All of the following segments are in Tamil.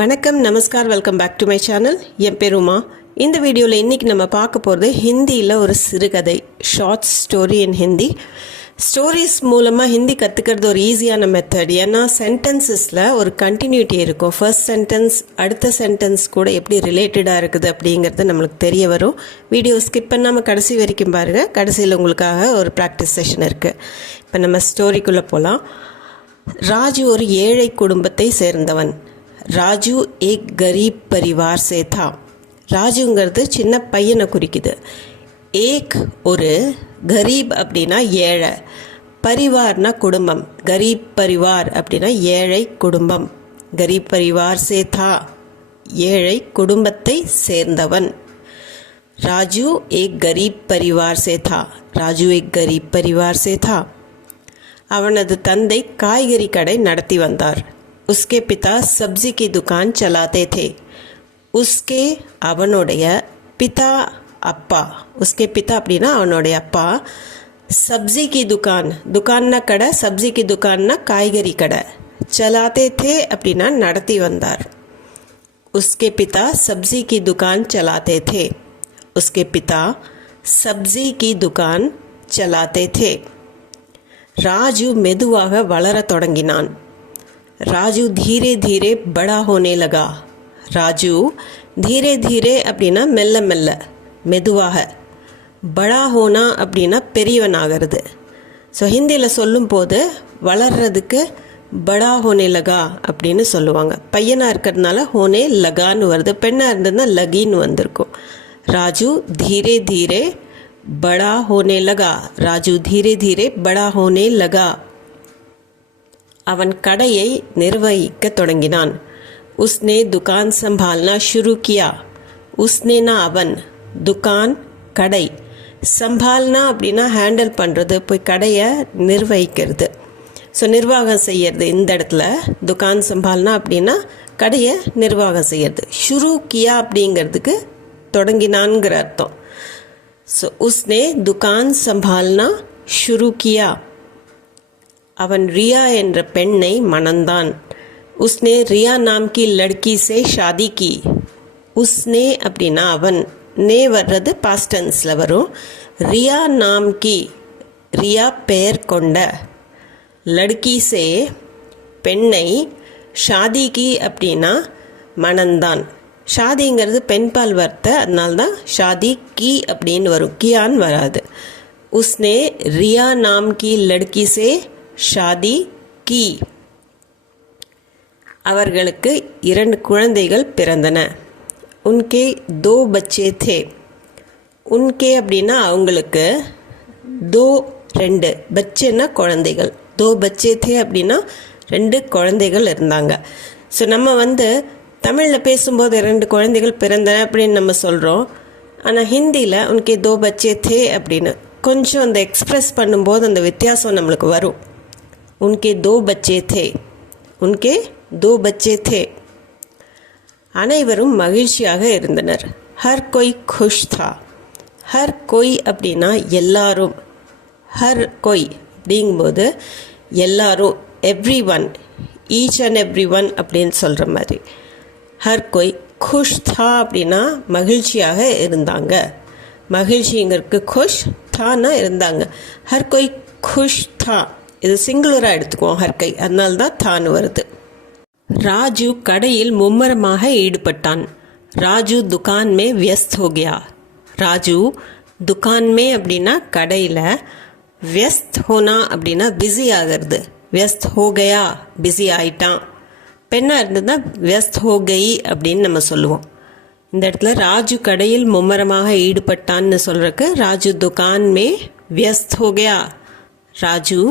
வணக்கம், நமஸ்கார், welcome back to my channel. என் பேர் உமா. இந்த வீடியோவில் இன்றைக்கி நம்ம பார்க்க போகிறது ஹிந்தியில் ஒரு சிறுகதை, ஷார்ட் ஸ்டோரி இன் ஹிந்தி. ஸ்டோரிஸ் மூலமாக ஹிந்தி கற்றுக்கிறது ஒரு ஈஸியான மெத்தட். ஏன்னா சென்டென்சஸில் ஒரு கண்டினியூட்டி இருக்கும். ஃபர்ஸ்ட் சென்டென்ஸ் அடுத்த சென்டென்ஸ் கூட எப்படி ரிலேட்டடாக இருக்குது அப்படிங்கிறது நம்மளுக்கு தெரிய வரும். வீடியோ ஸ்கிப் பண்ணாமல் கடைசி வரைக்கும் பாருங்கள். கடைசியில் உங்களுக்காக ஒரு ப்ராக்டிஸ் செஷன் இருக்குது. இப்போ நம்ம ஸ்டோரிக்குள்ளே போகலாம். ராஜு ஒரு ஏழை குடும்பத்தை சேர்ந்தவன். ராஜு ஏக் கரீப் பரிவார் சே தா. ராஜுங்கிறது சின்ன பையனை குறிக்குது. ஏக் ஒரு, கரீப் அப்படின்னா ஏழை, பரிவார்னா குடும்பம். கரீப் பரிவார் அப்படின்னா ஏழை குடும்பம். கரீப் பரிவார் சே தா, ஏழை குடும்பத்தை சேர்ந்தவன். ராஜு ஏக் கரீப் பரிவார் சே தா. ராஜு ஏக் கரீப் பரிவார் சே தா. அவனது தந்தை காய்கறி கடை நடத்தி வந்தார். उसके पिता सब्जी की दुकान चलाते थे. उसके அவனுடைய பிதா அப்பா, उसके पिता அப்படின்னா அவனுடைய அப்பா, सब्जी की दुकान, दुकानना கடை, सब्जी की दुकानना காய்கறி கடை, चलाते थे அப்படின்னா நடத்தி வந்தார். उसके पिता सब्जी की दुकान चलाते थे. उसके पिता सब्जी की दुकान चलाते थे. ராஜு மெதுவாக வளரத் தொடங்கினான். ராஜு धीरे धीरे बड़ा होने लगा. ராஜு धीरे धीरे அப்படின்னா மெல்ல மெல்ல, மெதுவாக. बड़ा होना அப்படின்னா பெரியவனாகிறது. ஸோ ஹிந்தியில் சொல்லும்போது வளர்றதுக்கு बड़ा होने लगा அப்படின்னு சொல்லுவாங்க. பையனாக இருக்கிறதுனால होने लगाன்னு வருது. பெண்ணாக இருந்ததுன்னா लगिன்னு வந்திருக்கும். ராஜு धीरे धीरे बड़ा होने लगा. ராஜு धीरे धीरे बड़ा होने लगा. அவன் கடையை நிர்வகிக்க தொடங்கினான். உஸ்னே துகான் சம்பால்னா ஷுரு கியா. உஸ்னேனா அவன், துகான் கடை, சம்பால்னா அப்படின்னா ஹேண்டில் பண்ணுறது, போய் கடையை நிர்வகிக்கிறது. ஸோ நிர்வாகம் செய்யறது. இந்த இடத்துல துகான் சம்பால்னா அப்படின்னா கடையை நிர்வாகம் செய்யறது. ஷுரு கியா அப்படிங்கிறதுக்கு தொடங்கினான்ங்கிற அர்த்தம். ஸோ உஸ்னே துகான் சம்பால்னா ஷுரு கியா. அவன் ரியா என்ற பெண்ணை மணந்தான். உஸ்னே ரியா நாம் கி லட்கி சே ஷாதி கி. உஸ்னே அப்படின்னா அவன், நே வர்றது பாஸ்ட் டென்ஸில் வரும். ரியா நாம் கி, ரியா பெயர் கொண்ட, லட்கி சே பெண்ணை, ஷாதி கி அப்படின்னா மணந்தான். ஷாதிங்கிறது பெண்பால் வார்த்தை, அதனால்தான் ஷாதி கி அப்படின்னு வரும், கியான்னு வராது. உஸ்னே ரியா நாம் கி லட்கி சே ஷாதி கி. அவர்களுக்கு 2 குழந்தைகள் பிறந்தன. உன்கே 2 பச்சே தே. உன்கே அப்படின்னா அவங்களுக்கு, 2 பச்சேன்னா குழந்தைகள், 2 பச்சே தே அப்படின்னா 2 குழந்தைகள் இருந்தாங்க. ஸோ நம்ம தமிழில் பேசும்போது 2 குழந்தைகள் பிறந்தன அப்படின்னு நம்ம சொல்கிறோம். ஆனால் ஹிந்தியில் உன்கே 2 பச்சே தே அப்படின்னு கொஞ்சம் அந்த எக்ஸ்ப்ரெஸ் பண்ணும்போது அந்த வித்தியாசம் நம்மளுக்கு வரும். उनके 2 बच्चे थे. उनके 2 बच्चे थे. அனைவரும் மகிழ்ச்சியாக இருந்தனர். ஹர் கோய் खुश था. ஹர் கோய் அப்படின்னா எல்லாரும். ஹர் கோய் அப்படிங்கும்போது எல்லாரும், every one, each and every one அப்படின்னு சொல்கிற மாதிரி. ஹர் கோய் खुश था அப்படின்னா மகிழ்ச்சியாக இருந்தாங்க. மகிழ்ச்சிங்கிறதுக்கு खुश தானா இருந்தாங்க. ஹர் கோய் खुश था, இது சிங்குலராக எடுத்துக்குவோம் ஹர்கை, அதனால தான் தான் வருது. ராஜு கடையில் மும்மரமாக ஈடுபட்டான். ராஜு துகான் மே வியஸ்த் ஹோ கயா. ராஜு துகான் மே அப்படின்னா கடையில், வியஸ்த் ஹோனா அப்படின்னா பிஸி ஆகிறது. வியஸ்த் ஹோ கயா, பிஸி ஆயிட்டான். பெண்ணாக இருந்ததுன்னா வியஸ்த் ஹோ கயி அப்படின்னு நம்ம சொல்லுவோம். இந்த இடத்துல ராஜு கடையில் மும்மரமாக ஈடுபட்டான்னு சொல்கிறதுக்கு ராஜு துகான் மே வியஸ்த் ஹோ கயா. ராஜு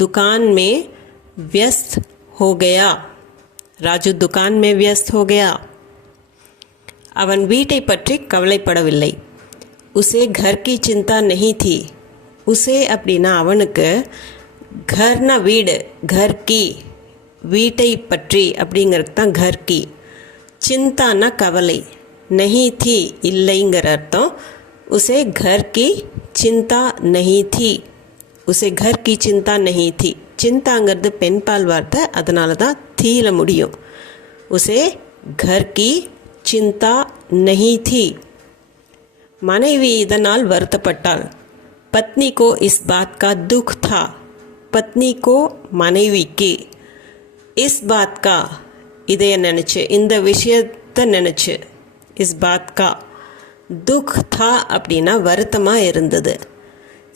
दुकान में व्यस्त हो गया. ராஜு दुकान में व्यस्त हो गया. அவன் வீட்டை பற்றி கவலைப்படவில்லை. உசே घर की चिंता नहीं थी. உசே அப்படின்னா அவனுக்கு, घरனா வீடு, घर की வீட்டை பற்றி அப்படிங்கிறது தான் घर की. चिंताனா கவலை, नहीं थी இல்லைங்கிற அர்த்தம். உசே घर की चिंता नहीं थी. उसे घर की चिंता नहीं थी. चिंताங்கிறது பெண்பால் வார்த்தை, அதனால தான் தீல முடியும். उसे घर की चिंता नहीं थी. மனைவி இதனால் வருத்தப்பட்டாள். पत्नी को इस बात का दुख था. पत्नी को மனைவிக்கு इस बात का இதைய நினச்சி இந்த விஷயத்தை நினச்சி இஸ் பாத் கா துக் தா அப்படின்னா வருத்தமாக இருந்தது.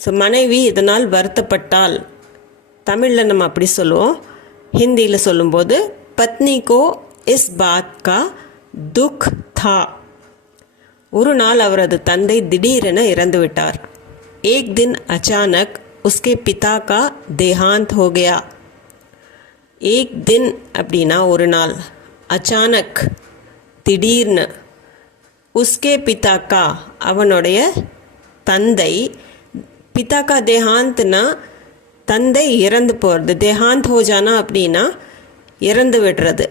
ஸோ மனைவி இதனால் வருத்தப்பட்டால் தமிழில் நம்ம அப்படி சொல்லுவோம். ஹிந்தியில் சொல்லும்போது பத்னிகோ இஸ் பாத் கா துக் தா. ஒரு நாள் அவரது தந்தை திடீரென இறந்து விட்டார். ஏக் தின் அச்சானக் உஸ்கே பிதா கா தேஹாந்த் ஹோ கயா. ஏக் தின் அப்படின்னா ஒரு நாள், அச்சானக் திடீர்னு, உஸ்கே பிதா கா அவனுடைய தந்தை, பிதா கா தேஹாந்த்னா தந்தை இறந்து போகிறது, தேஹாந்த் ஹோ ஜானா அப்படின்னா இறந்து விடுறது.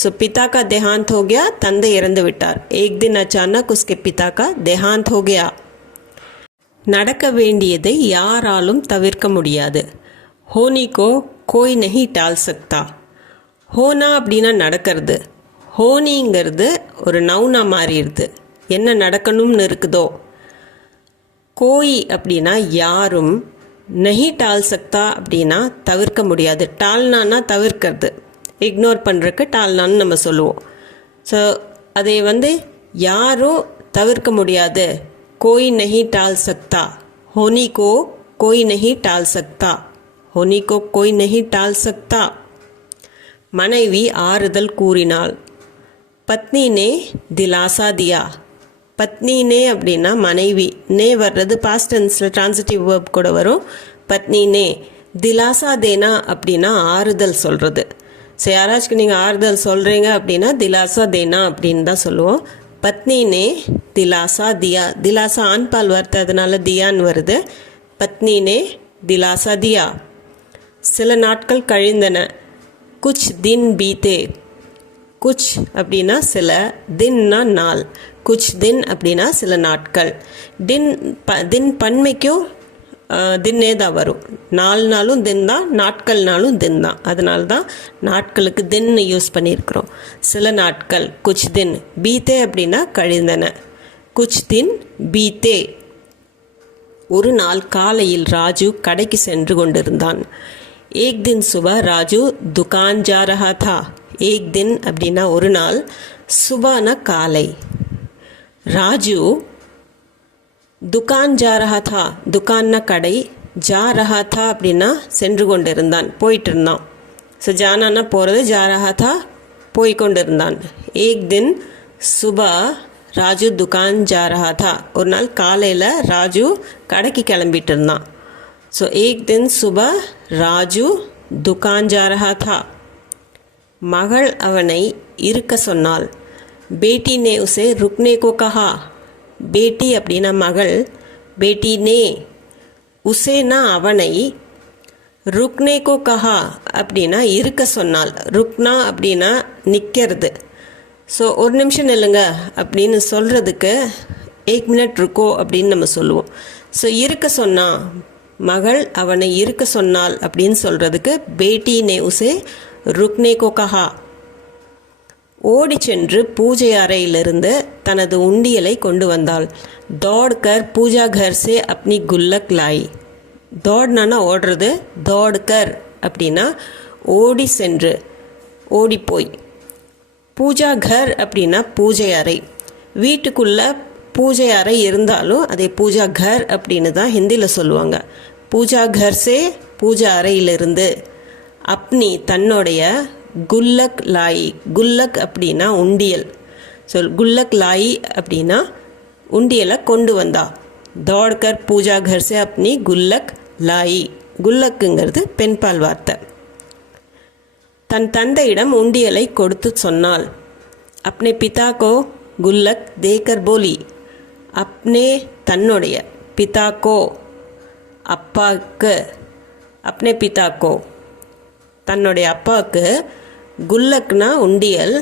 ஸோ பிதா கா தேஹாந்த் ஹோ கயா, தந்தை இறந்து விட்டார். ஏக் தின் அச்சானக் உஸ்கே பிதா கா தேஹாந்த் ஹோ கயா. நடக்க வேண்டியதை யாராலும் தவிர்க்க முடியாது. ஹோனிகோ கோய் நஹி டால் சக்தா. ஹோனா அப்படின்னா நடக்கிறது, ஹோனிங்கிறது ஒரு நவுனா மாறிடுது, என்ன நடக்கணும்னு இருக்குதோ. கோய் அப்படின்னா யாரும், நஹி டால் சக்தா அப்படின்னா தவிர்க்க முடியாது. டால்னானா தவிர்க்கிறது, இக்னோர் பண்ணுறதுக்கு டால்னான்னு நம்ம சொல்லுவோம். ஸோ அதை யாரும் தவிர்க்க முடியாது. கோய் நஹி டால் சக்தா, ஹோனி கோ கோய் நஹி டால் சக்தா, ஹோனி கோ கோய் நஹி டால் சக்தா. மனைவி ஆறுதல் கூறினாள். பத்னி நே திலாசா தியா. பத்னி நே அப்படின்னா மனைவி, நே வர்றது பாஸ்ட் டென்ஸில் ட்ரான்சிட்டிவ் வேர்ப் கூட வரும். பத்னி நே. திலாசா தேனா அப்படின்னா ஆறுதல் சொல்கிறது. ஸோ யாராச்சும் நீங்கள் ஆறுதல் சொல்கிறீங்க அப்படின்னா திலாசா தேனா அப்படின்னு தான் சொல்லுவோம். பத்னி நே திலாசா தியா. திலாசா ஆண்பால் வார்த்தை, அதனால தியான்னு வருது. பத்னி நே திலாசா தியா. சில நாட்கள் கழிந்தன. குச் தின் பீத்தே. குச் அப்படின்னா சில, தின்னா நாள். குச் தின் அப்படின்னா சில நாட்கள். தின் பன்மைக்கும் தின்னே தான் வரும். நாளும் தின் தான், நாட்கள்னாலும் தின் தான். அதனால தான் நாட்களுக்கு தின்னு யூஸ் பண்ணியிருக்கிறோம். சில நாட்கள், குச் தின். பீத்தே அப்படின்னா கழிந்தன. குச் தின் பீத்தே. ஒரு நாள் காலையில் ராஜு கடைக்கு சென்று கொண்டிருந்தான். ஏக் தின் சுபா ராஜு துகான் ஜா ரஹா தா. ஏக் தின் அப்படின்னா ஒரு நாள், சுபானா காலை. ராஜு துகான் ஜா ரஹா தா. துகான்னா கடை, ஜா ரஹா தா அப்படின்னா சென்று கொண்டிருந்தான், போயிட்டு இருந்தான். ஸோ ஜானானா போகிறது, ஜா ரஹா தா போய்கொண்டு இருந்தான். ஏக் தின் சுபா ராஜு துகான் ஜா ரஹா தா. ஒரு நாள் காலையில் ராஜு கடைக்கு கிளம்பிட்டு இருந்தான். ஸோ ஏக் தின் சுபா ராஜு துகான் ஜா ரஹா தா. மகள் அவனை இருக்க சொன்னாள். பேட்டி நே உசே ருக்னே கோ கஹா. பேட்டி அப்படின்னா மகள், பேட்டி நே, உசேனா அவனை, ருக்னே கோ கஹா அப்படின்னா இருக்க சொன்னாள். ருக்னா அப்படின்னா நிற்கிறது. ஸோ ஒரு நிமிஷம் நில்லுங்க அப்படின்னு சொல்கிறதுக்கு ஏக் மினிட் ருக்கோ அப்படின்னு நம்ம சொல்லுவோம். ஸோ இருக்க சொன்னா, மகள் அவனை இருக்க சொன்னாள் அப்படின்னு சொல்கிறதுக்கு பேட்டி நே உசே ருக்னே கோ கஹா. ஓடி சென்று பூஜை அறையிலிருந்து தனது உண்டியலை கொண்டு வந்தாள். தோட்கர் பூஜா கர் சே அப்னி குல்லக் லாய். தோட்னா ஓடுறது, தோட்கர் அப்படின்னா ஓடி சென்று, ஓடிப்போய். பூஜா கர் அப்படின்னா பூஜை அறை. வீட்டுக்குள்ளே பூஜை அறை இருந்தாலும் அதை பூஜா கர் அப்படின்னு தான் ஹிந்தியில் சொல்லுவாங்க. பூஜா கர் சே பூஜா அறையிலிருந்து, அப்னி தன்னுடைய, குல்லக் லாயி. குல்லக் அப்படின்னா உண்டியல். ஸோ குல்லக் லாயி அப்படின்னா உண்டியலை கொண்டு வந்தா. தோட்கர் பூஜா கர் சே அப்னி குல்லக் லாயி. குல்லக்குங்கிறது பெண்பால் வார்த்தை. தன் தந்தையிடம் உண்டியலை கொடுத்து சொன்னாள். அப்னே பிதா கோ குல்லக் தேக்கர் போலி. அப்னே தன்னுடைய, பிதா கோ அப்பாவுக்கு, அப்னே பிதா கோ தன்னுடைய அப்பாவுக்கு, குல்லக்னா உண்டியல்,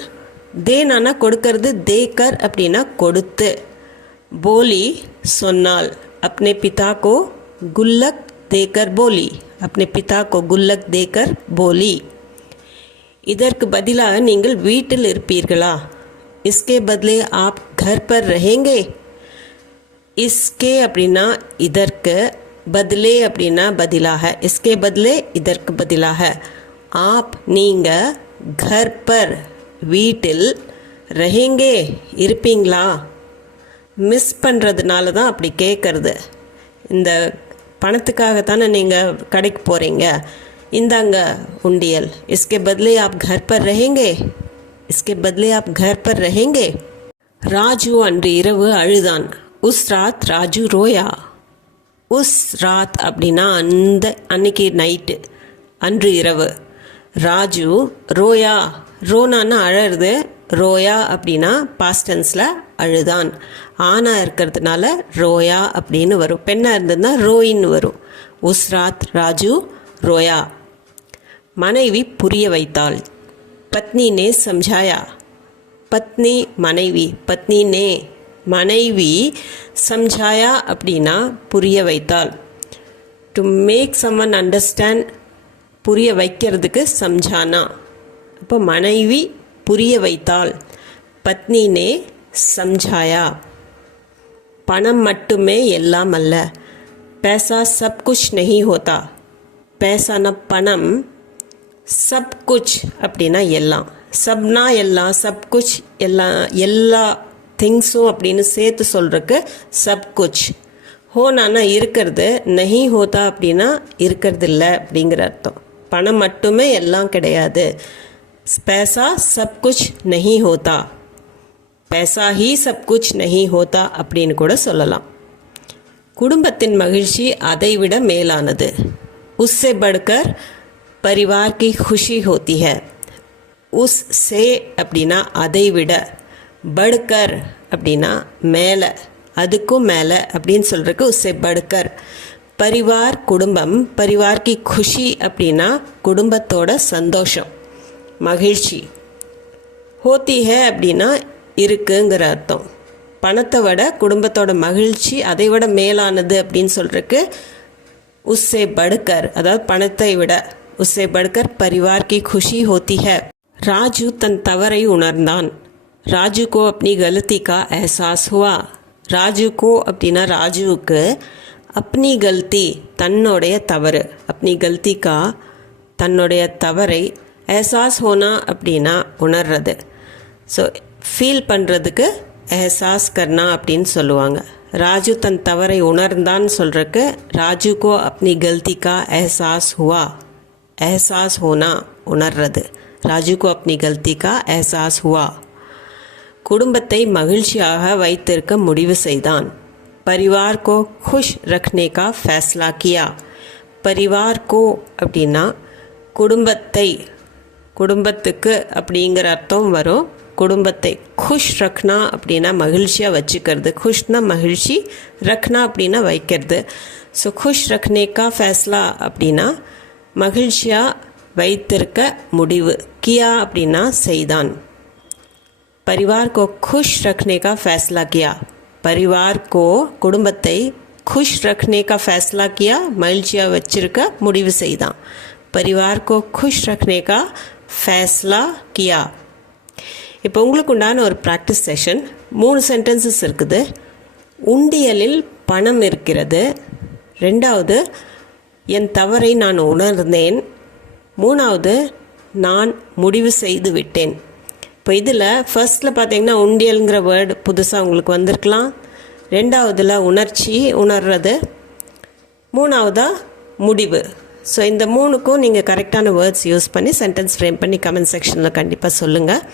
தேனானா கொடுக்கறது, தேக்கர் அப்படின்னா கொடுத்து, போலி சொன்னால். அப்னே பிதா கோ குல்லக் தேக்கர் போலி. அப்னே பிதா கோ குல்லக் தேக்கர் போலி. இதற்கு பதிலாக நீங்கள் வீட்டில் இருப்பீர்களா? इसके बदले आप घर पर रहेंगे. इसके அப்படின்னா இதற்கு, बदले அப்படின்னா பதிலாக, इसके बदले இதற்கு பதிலாக. आप நீங்கள் घर पर வீட்டில், रहेंगे இருப்பீங்களா? மிஸ் பண்ணுறதுனால தான் அப்படி கேட்குறது. இந்த பணத்துக்காகத்தானே நீங்கள் கடைக்கு போகிறீங்க, இந்தாங்க உண்டியல். इसके बदले आप घर पर रहेंगे. इसके बदले आप घर पर रहेंगे. ராஜு அன்று இரவு அழுதான். உஸ் ராத் ராஜு ரோயா. உஸ் ராத் அப்படின்னா அன்னைக்கு நைட்டு, அன்று இரவு. ராஜு ரோயா, ரோனான்னா அழறது, ரோயா அப்படின்னா பாஸ்ட் டென்ஸில் அழுதான். ஆனா இருக்கிறதுனால ரோயா அப்படின்னு வரும், பெண்ணாக இருந்ததுன்னா ரோயின்னு வரும். உஸ் ராத் ராஜு ரோயா. மனைவி புரிய வைத்தாள். பத்னி நே சம்ஜாயா. பத்னி மனைவி, பத்னி நே மனைவி, சம்ஜாயா அப்படின்னா புரிய வைத்தாள். டு மேக் சம்மன் அண்டர்ஸ்டாண்ட், புரிய வைக்கிறதுக்கு சம்ஜானா. அப்போ மனைவி புரிய வைத்தாள். பத்னி நே சம்ஜாயா. பணம் மட்டுமே எல்லாம் அல்ல. पैसा सब कुछ नहीं होता. पैसाனா பணம், சப் குச் அப்படின்னா எல்லாம், சப்னா எல்லாம், சப் குச் எல்லாம், எல்லா திங்ஸும் அப்படின்னு சேர்த்து சொல்கிறதுக்கு சப் குச். ஹோனானா இருக்கிறது, நஹி ஹோதா அப்படின்னா இருக்கிறது இல்லை அப்படிங்கிற அர்த்தம். பணம் மட்டுமே எல்லாம் கிடையாது. पैसा सब कुछ नहीं होता. पैसा ही सब कुछ नहीं होता அப்படின்னு கூட சொல்லலாம். குடும்பத்தின் மகிழ்ச்சி அதைவிட மேலானது. उससे बढ़कर परिवार की खुशी होती है. उससे அப்படின்னா அதைவிட, படுக்கர் அப்படின்னா மேலே, அதுக்கும் மேலே அப்படின்னு சொல்கிறதுக்கு उससे बढ़कर. பரிவார் குடும்பம், பரிவார் கி खुशी அப்படின்னா குடும்பத்தோட சந்தோஷம், மகிழ்ச்சி. ஹோத்தி ஹே அப்படின்னா இருக்குங்கிற அர்த்தம். பணத்தை விட குடும்பத்தோட மகிழ்ச்சி அதை விட மேலானது அப்படின்னு சொல்கிறதுக்கு உஸ்ஸே படுக்கர், அதாவது பணத்தை விட. உஸ்ஸே படுக்கர் பரிவார் கி खुशी होती है. ராஜு தன் தவறை உணர்ந்தான். ராஜு கோ அப்னி கலத்தி கா எஹசாஸ் ஹுவா. ராஜு கோ அப்படின்னா ராஜுவுக்கு, அப்னி கல்தி தன்னுடைய தவறு, அப்னி கல்தி கா தன்னுடைய தவறை, எஹசாஸ் ஹோனா அப்படின்னா உணர்றது. ஸோ ஃபீல் பண்ணுறதுக்கு எஹசாஸ் கர்னா அப்படின்னு சொல்லுவாங்க. ராஜு தன் தவறை உணர்ந்தான்னு சொல்கிறதுக்கு ராஜு கோ அப்னி கல்தி கா எஹசாஸ் ஹுவா. எஹசாஸ் ஹோனா உணர்றது. ராஜு கோ அப்னி கல்தி கா எஹசாஸ் ஹுவா. குடும்பத்தை மகிழ்ச்சியாக வைத்திருக்க முடிவு செய்தான். परिवार को खुश रखने का फैसला किया. परिवार को அப்படின்னா குடும்பத்தை, குடும்பத்துக்கு அப்படிங்கிற அர்த்தம் வரும். குடும்பத்தை खुश रखना அப்படின்னா மகிழ்ச்சியாக வச்சுக்கிறது. खुशனா மகிழ்ச்சி, रखना அப்படின்னா வைக்கிறது. ஸோ खुश रखने का फैसला அப்படின்னா மகிழ்ச்சியாக வைத்திருக்க முடிவு. किया அப்படின்னா செய்தான். परिवार को खुश रखने का फैसला किया. परिवार को குடும்பத்தை खुश रखने का फैसला किया மகிழ்ச்சியாக வச்சிருக்க முடிவு செய்தான். परिवार को खुश रखने का फैसला किया. இப்போ உங்களுக்கு உண்டான ஒரு ப்ராக்டிஸ் செஷன். 3 சென்டென்சஸ் இருக்குது. உண்டியலில் பணம் இருக்கிறது. 2வது என் தவறை நான் உணர்ந்தேன். 3வது நான் முடிவு செய்து விட்டேன். இப்போ இதில் ஃபர்ஸ்ட்டில் பார்த்தீங்கன்னா உண்டியல்ங்கிற வேர்டு புதுசாக உங்களுக்கு வந்திருக்கலாம். 2வதுல உணர்ச்சி, உணர்றது. 3வதாக முடிவு. ஸோ இந்த 3க்கும் நீங்கள் கரெக்டான வேர்ட்ஸ் யூஸ் பண்ணி சென்டென்ஸ் ஃப்ரேம் பண்ணி கமெண்ட் செக்ஷனில் கண்டிப்பாக சொல்லுங்கள்.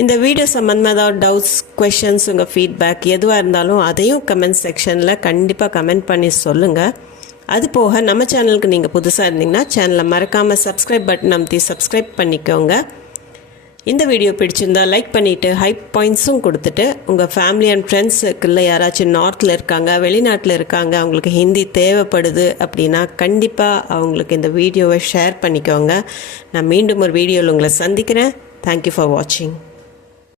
இந்த வீடியோ சம்மந்தமாக ஏதாவது டவுட்ஸ், கொஷின்ஸ், உங்கள் ஃபீட்பேக் எதுவாக இருந்தாலும் அதையும் கமெண்ட் செக்ஷனில் கண்டிப்பாக கமெண்ட் பண்ணி சொல்லுங்கள். அது போக நம்ம சேனலுக்கு நீங்கள் புதுசாக இருந்தீங்கன்னா சேனலை மறக்காமல் சப்ஸ்கிரைப் பட்டன் அமுத்தி சப்ஸ்கிரைப் பண்ணிக்கோங்க. இந்த வீடியோ பிடிச்சிருந்தா லைக் பண்ணிவிட்டு ஹைப் பாயிண்ட்ஸும் கொடுத்துட்டு உங்கள் ஃபேமிலி அண்ட் ஃப்ரெண்ட்ஸுக்குள்ள யாராச்சும் நார்த்தில் இருக்காங்க, வெளிநாட்டில் இருக்காங்க, அவங்களுக்கு ஹிந்தி தேவைப்படுது அப்படின்னா கண்டிப்பாக அவங்களுக்கு இந்த வீடியோவை ஷேர் பண்ணிக்கோங்க. நான் மீண்டும் ஒரு வீடியோவில் உங்களை சந்திக்கிறேன். தேங்க்யூ ஃபார் வாட்சிங்.